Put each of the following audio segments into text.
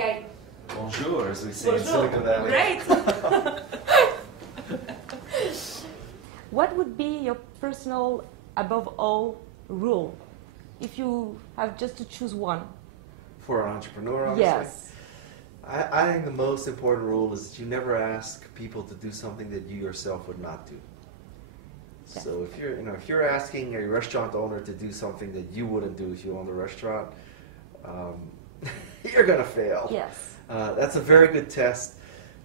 Guy. Bonjour, as we say in Silicon Valley. Great. What would be your personal, above all, rule if you have just to choose one? For an entrepreneur, obviously? Yes. I think the most important rule is that you never ask people to do something that you yourself would not do. Yeah. So if you're asking a restaurant owner to do something that you wouldn't do if you owned a restaurant, you're going to fail. Yes. That's a very good test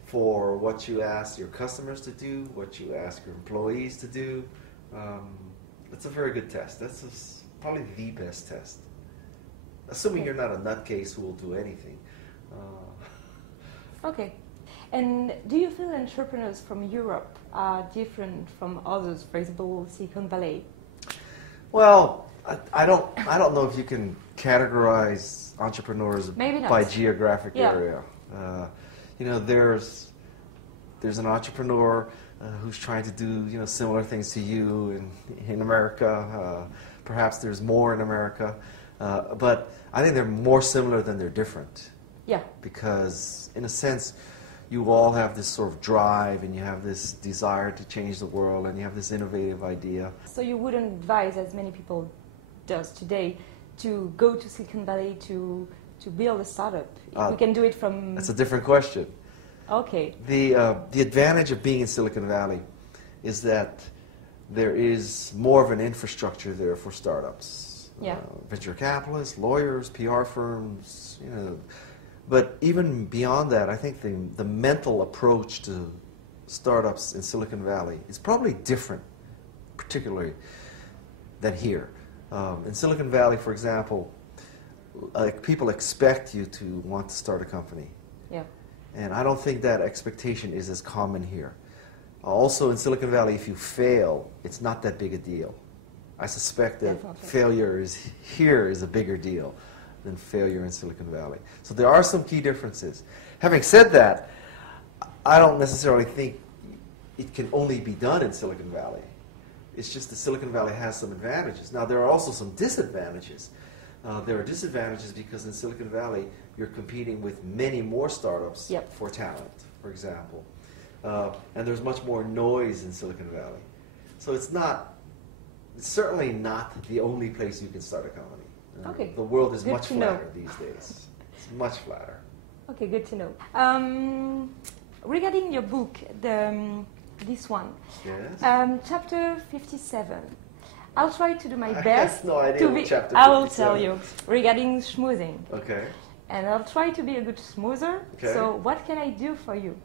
for what you ask your customers to do, what you ask your employees to do. That's a very good test. That's probably the best test. Assuming you're not a nutcase who will do anything. Okay. And do you feel entrepreneurs from Europe are different from others, for example, Silicon Valley? Well, I don't know if you can categorize entrepreneurs by geographic area. There's an entrepreneur who's trying to do similar things to you in America. Perhaps there's more in America, but I think they're more similar than they're different. Yeah. Because in a sense, you all have this sort of drive, and you have this desire to change the world, and you have this innovative idea. So you wouldn't advise, as many people does today, to go to Silicon Valley to build a startup? We can do it from... That's a different question. Okay. The advantage of being in Silicon Valley is that there is more of an infrastructure there for startups. Yeah. Venture capitalists, lawyers, PR firms, But even beyond that, I think the mental approach to startups in Silicon Valley is probably different, particularly, than here. In Silicon Valley, for example, people expect you to want to start a company. Yeah. And I don't think that expectation is as common here. Also, in Silicon Valley, if you fail, it's not that big a deal. I suspect that failure here is a bigger deal than failure in Silicon Valley. So there are some key differences. Having said that, I don't necessarily think it can only be done in Silicon Valley. It's just that Silicon Valley has some advantages. Now, there are also some disadvantages. There are disadvantages because in Silicon Valley, you're competing with many more startups for talent, for example. And there's much more noise in Silicon Valley. So it's certainly not the only place you can start a company. Okay. The world is Good much to flatter know. these days. It's much flatter. Okay, good to know. Regarding your book, this one, yes. Chapter 57. I'll try to do my I best. have no idea what chapter 57. I will tell you regarding schmoozing. Okay. And I'll try to be a good schmoozer. Okay. So what can I do for you?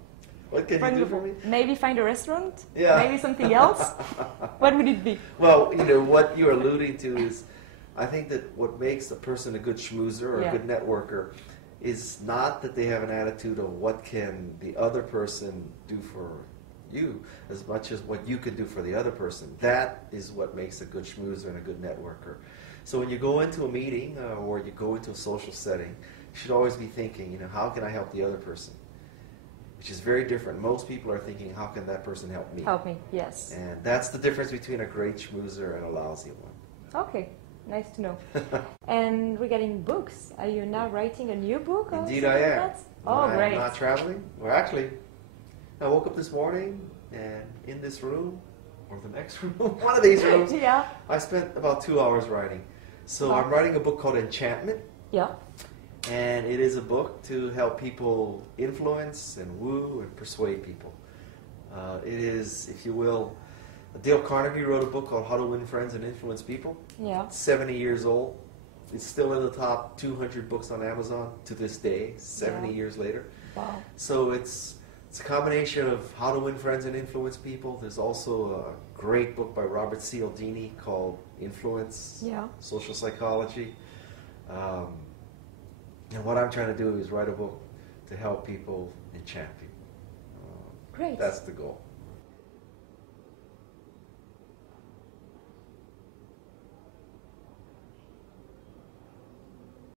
What can you do for me? Maybe find a restaurant? Yeah. Maybe something else? What would it be? Well, what you're alluding to is, I think that what makes a person a good schmoozer or a good networker is not that they have an attitude of what can the other person do for you as much as what you can do for the other person. That is what makes a good schmoozer and a good networker. So when you go into a meeting or you go into a social setting, you should always be thinking, how can I help the other person? Which is very different. Most people are thinking, how can that person help me? Help me, yes. And that's the difference between a great schmoozer and a lousy one. Okay, nice to know. And regarding books, are you now writing a new book? Indeed I am. Like that? Oh, great. I'm not traveling. Well, actually, I woke up this morning and in this room, or the next room, one of these rooms, I spent about 2 hours writing. So I'm writing a book called Enchantment. Yeah. And it is a book to help people influence and woo and persuade people. It is, if you will, Dale Carnegie wrote a book called How to Win Friends and Influence People. Yeah. It's 70 years old. It's still in the top 200 books on Amazon to this day, 70 years later. Wow. So it's a combination of how to win friends and influence people. There's also a great book by Robert Cialdini called Influence, Social Psychology. And what I'm trying to do is write a book to help people enchant people. Great. That's the goal.